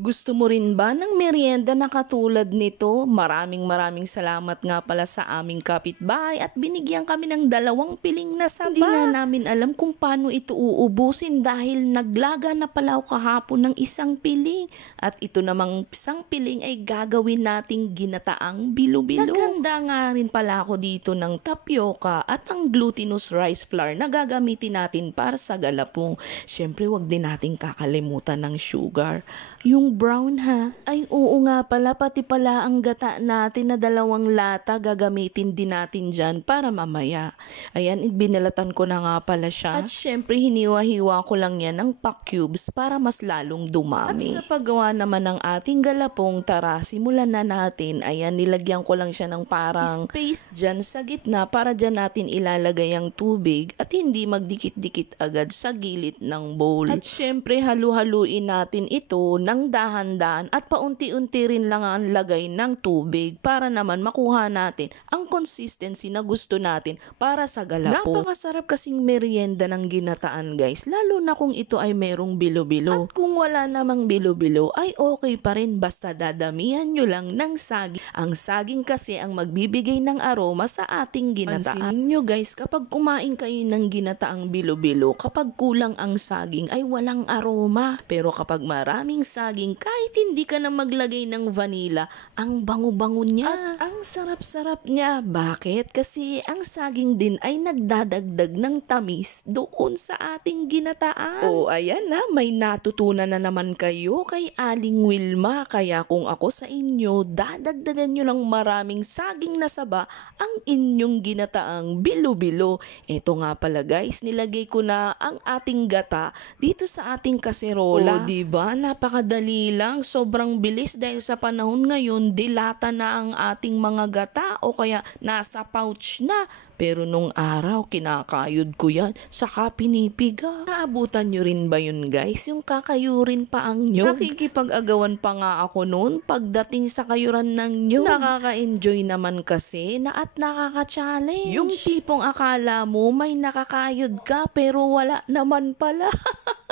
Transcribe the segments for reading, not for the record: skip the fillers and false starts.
Gusto mo rin ba ng merienda na katulad nito? Maraming salamat nga pala sa aming kapitbahay at binigyan kami ng 2 piling na saba. Hindi nga namin alam kung paano ito uubusin dahil naglaga na pala ako kahapon ng 1 piling. At ito namang 1 piling ay gagawin nating ginataang bilo-bilo. Naghanda nga rin pala ako dito ng tapioca at ang glutinous rice flour na gagamitin natin para sa galapong. Siyempre wag din nating kakalimutan ng sugar. Yung brown ha? Ay oo nga pala, pati pala ang gata natin na 2 lata gagamitin din natin dyan para mamaya. Ayan, binalatan ko na nga pala siya. At syempre hiniwa-hiwa ko lang yan ng pack cubes para mas lalong dumami. At sa paggawa naman ng ating galapong, tara simulan na natin. Ayan, nilagyan ko lang siya ng parang space dyan sa gitna para dyan natin ilalagay ang tubig at hindi magdikit-dikit agad sa gilid ng bowl. At syempre halu-haluin natin ito ng dahan-dahan at paunti-unti rin lang ang lagay ng tubig para naman makuha natin ang consistency na gusto natin para sa galapong. Napakasarap kasing merienda ng ginataan guys, lalo na kung ito ay merong bilo-bilo. At kung wala namang bilo-bilo ay okay pa rin basta dadamihan nyo lang ng saging. Ang saging kasi ang magbibigay ng aroma sa ating ginataan. Pansinin nyo guys, kapag kumain kayo ng ginataang bilo-bilo, kapag kulang ang saging ay walang aroma. Pero kapag maraming saging, kahit hindi ka na maglagay ng vanilla, ang bango-bango niya. At ang sarap-sarap niya. Bakit? Kasi ang saging din ay nagdadagdag ng tamis doon sa ating ginataan. O ayan na, may natutunan na naman kayo kay Aling Wilma. Kaya kung ako sa inyo, dadagdagan nyo ng maraming saging na saba ang inyong ginataang bilo-bilo. Ito nga pala guys, nilagay ko na ang ating gata dito sa ating kaserola. O diba, napakadali lang, sobrang bilis dahil sa panahon ngayon, dilata na ang ating mga gata o kaya nasa pouch na. Pero nung araw, kinakayod ko yan, saka pinipiga. Naabutan nyo rin ba yun guys? Yung kakayurin pa ang nyog? Nakikipag-agawan pa nga ako noon pagdating sa kayuran ng nyog. Nakaka-enjoy naman kasi na at nakaka-challenge. Yung tipong akala mo may nakakayod ka pero wala naman pala.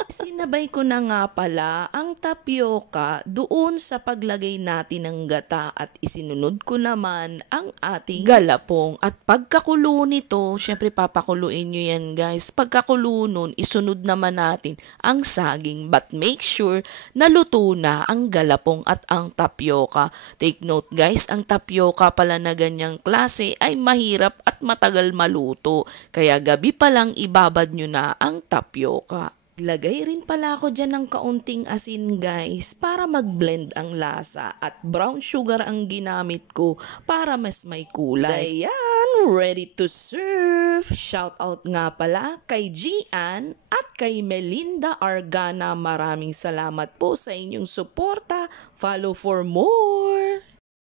Sinabay ko na nga pala ang tapioca doon sa paglagay natin ng gata at isinunod ko naman ang ating galapong. At pagkakulo nito, syempre papakuluin nyo yan guys. Pagkakulo nun, isunod naman natin ang saging. But make sure na luto na ang galapong at ang tapioca. Take note guys, ang tapioca pala na ganyang klase ay mahirap at matagal maluto. Kaya gabi pa lang ibabad nyo na ang tapioca. Lagay rin pala ako dyan ng kaunting asin guys para mag-blend ang lasa at brown sugar ang ginamit ko para mas may kulay. Ayan, ready to serve! Shout out nga pala kay Gian at kay Melinda Argana. Maraming salamat po sa inyong suporta. Follow for more!